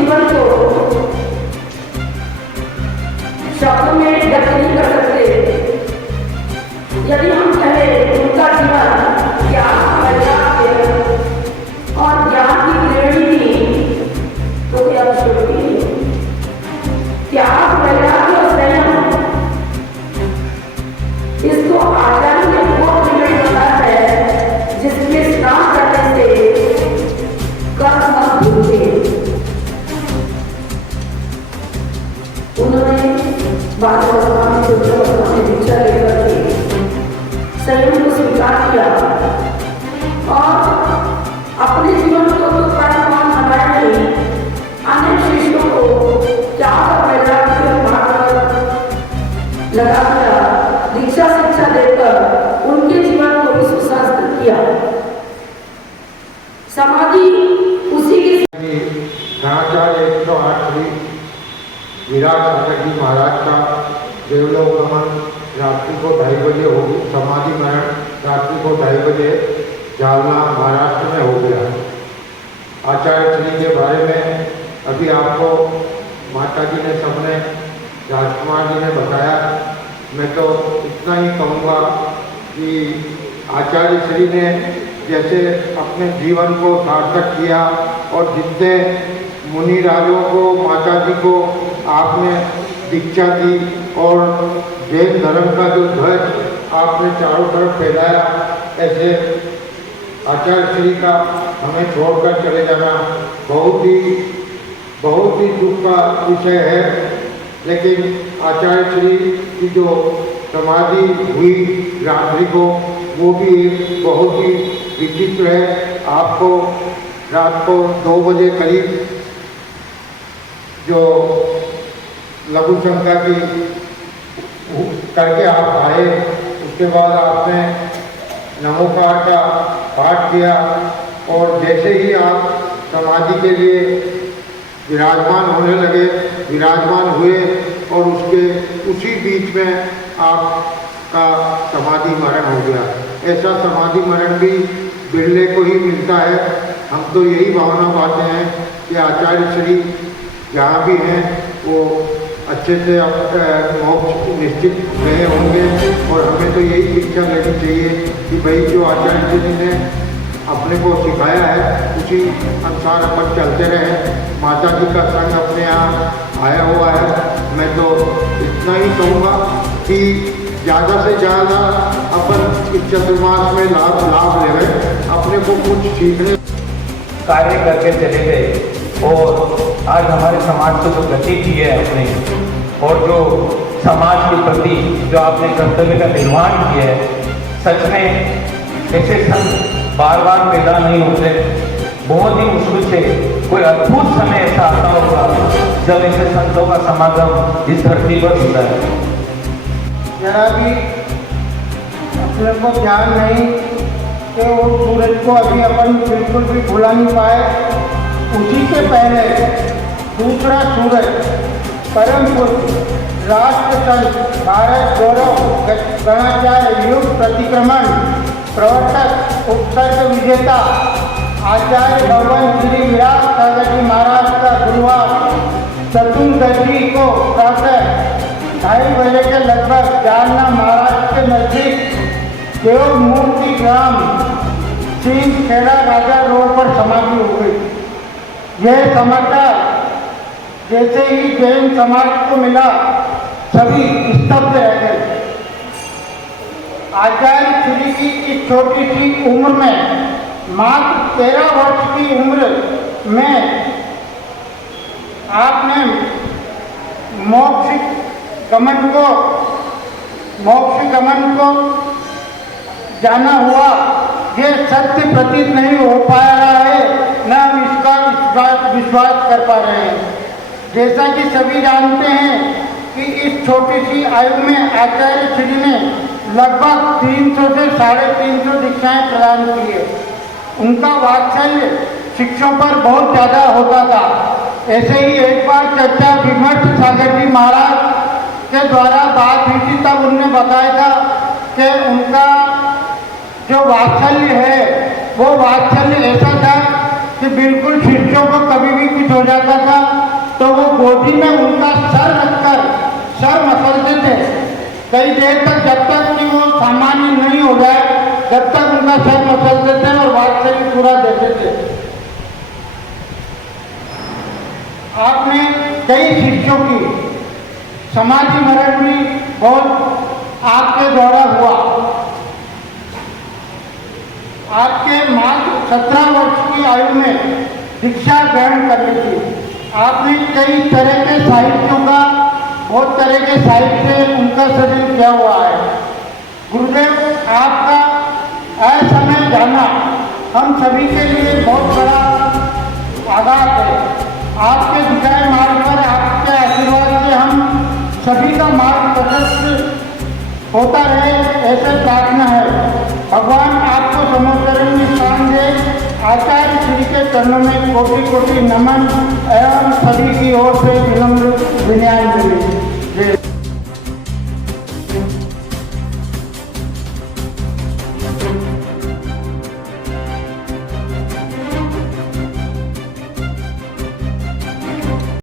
जीवन को शब्दों में व्यक्त नहीं कर सकते। यदि हम कहें उनका जीवन ज्ञान वैराग्य और ज्ञान की प्रेरणी थी तो क्या अतिशयोक्ति है। त्याग वैराग्य और संयम इसको आचार्य ने बहुत विनय बताया है, जिसमें स्नान करने से कर्म मत भूलते। उन्होंने दीक्षा लेकर के संयम को स्वीकार किया और अपने जीवन को तो परम बनाया नहीं, अन्य शिष्यों को त्याग और वैराग्य के मार्ग पर लगा दिया। दीक्षा शिक्षा देकर उनके जीवन को भी सुशासित किया। समाधि उसी की धनाचार्य 108 श्री विराट सागर जी महाराज का देवलोक गमन रात्रि को 2:30 बजे होगी। समाधि मरण रात्रि को 2:30 बजे जालना महाराष्ट्र में हो गया। आचार्य श्री के बारे में अभी आपको माता जी ने सबने राजकुमार जी ने बताया। मैं तो इतना ही कहूँगा कि आचार्य श्री ने जैसे अपने जीवन को सार्थक किया और जितने मुनि राजों को माता जी को आपने दीक्षा दी और जैन धर्म का जो ध्वज आपने चारों तरफ फैलाया, ऐसे आचार्य श्री का हमें छोड़कर चले जाना बहुत ही दुख का विषय है। लेकिन आचार्य श्री की जो समाधि हुई रात्रि को, वो भी एक बहुत ही विचित्र है। आपको रात को 2 बजे करीब जो लघु शंका की करके आप आए, उसके बाद आपने नमोकार का पाठ किया और जैसे ही आप समाधि के लिए विराजमान होने लगे, विराजमान हुए और उसी बीच में आपका समाधि मरण हो गया। ऐसा समाधि मरण भी बिरले को ही मिलता है। हम तो यही भावना पाते हैं कि आचार्य श्री जहाँ भी हैं वो अच्छे से मोक्ष निश्चित रहे होंगे और हमें तो यही शिक्षा लेनी चाहिए कि भाई जो आचार्य जी ने अपने को सिखाया है उसी अनुसार अपन चलते रहे। माता जी का संग अपने यहाँ आया हुआ है। मैं तो इतना ही कहूँगा कि ज़्यादा से ज़्यादा अपन इस चतुर्मास में लाभ ले रहे, अपने को कुछ सीखने कार्य करके चले गए और आज हमारे समाज को जो गति की है अपने, और जो समाज के प्रति जो आपने कर्तव्य का निर्वहन किया है, सच में ऐसे संत बार बार पैदा नहीं होते। बहुत ही मुश्किल से कोई अद्भुत समय ऐसा आता होगा जब ऐसे संतों का समागम इस धरती पर होता है। जरा भी अपने को ध्यान नहीं कि वो सूरज को अभी अपन बिल्कुल भी भुला नहीं पाए। उसी से पहले दूसरा सूरज परम पुरुष राष्ट्र संत भारत गौरव गणाचार्य युग प्रतिक्रमण प्रवर्तक उपसर्ग विजेता आचार्य भगवान श्री विराट सागर जी महाराज का गुरुवार चतुर्दशी को प्रातः 2:30 बजे के लगभग जालना महाराज के नजदीक देव मूर्ति ग्राम सिंह खेड़ा राजा रोड पर समाधि हो गई। यह समाचार जैसे ही जैन समाज को मिला, सभी स्तब्ध रह गए। आचार्य श्री की इस छोटी सी उम्र में, मात्र 13 वर्ष की उम्र में आपने मोक्ष गमन को जाना हुआ। यह सत्य प्रतीत नहीं हो पा रहा है, न हम इसका विश्वास कर पा रहे हैं। जैसा कि सभी जानते हैं कि इस छोटी सी आयु में आचार्य श्री ने लगभग 300 से 350 दीक्षाएं प्रदान की है। उनका वात्सल्य शिक्षकों पर बहुत ज़्यादा होता था। ऐसे ही एक बार चर्चा विमर्श सागर जी महाराज के द्वारा बात हुई थी, तब उन्होंने बताया था कि उनका जो वात्सल्य है वो वात्सल्य ऐसा था कि बिल्कुल शिष्यों को कभी भी कुछ हो जाता था तो वो गोदी में उनका सर रखकर सर मसलते थे कई देर तक, जब तक कि वो सामान्य नहीं हो जाए जब तक उनका सर मसलते थे और वात्सल्य पूरा देते थे। आपने कई शिष्यों की समाधि मरण भी बहुत आपके द्वारा हुआ। आपके मात्र 17 वर्ष की आयु में दीक्षा ग्रहण कर ली थी। आपने कई तरह के साहित्यों का, बहुत तरह के साहित्य उनका सृजन किया हुआ है। गुरुदेव, आपका असमय जाना हम सभी के लिए बहुत बड़ा आघात है। आपके दिखाए मार्ग पर आपके आशीर्वाद से हम सभी का मार्ग प्रशस्त होता रहे, ऐसे प्रार्थना है। भगवान आपको समोत्तरण में स्थान दे। आचार्य श्री के चरणों में कोटि कोटि नमन एवं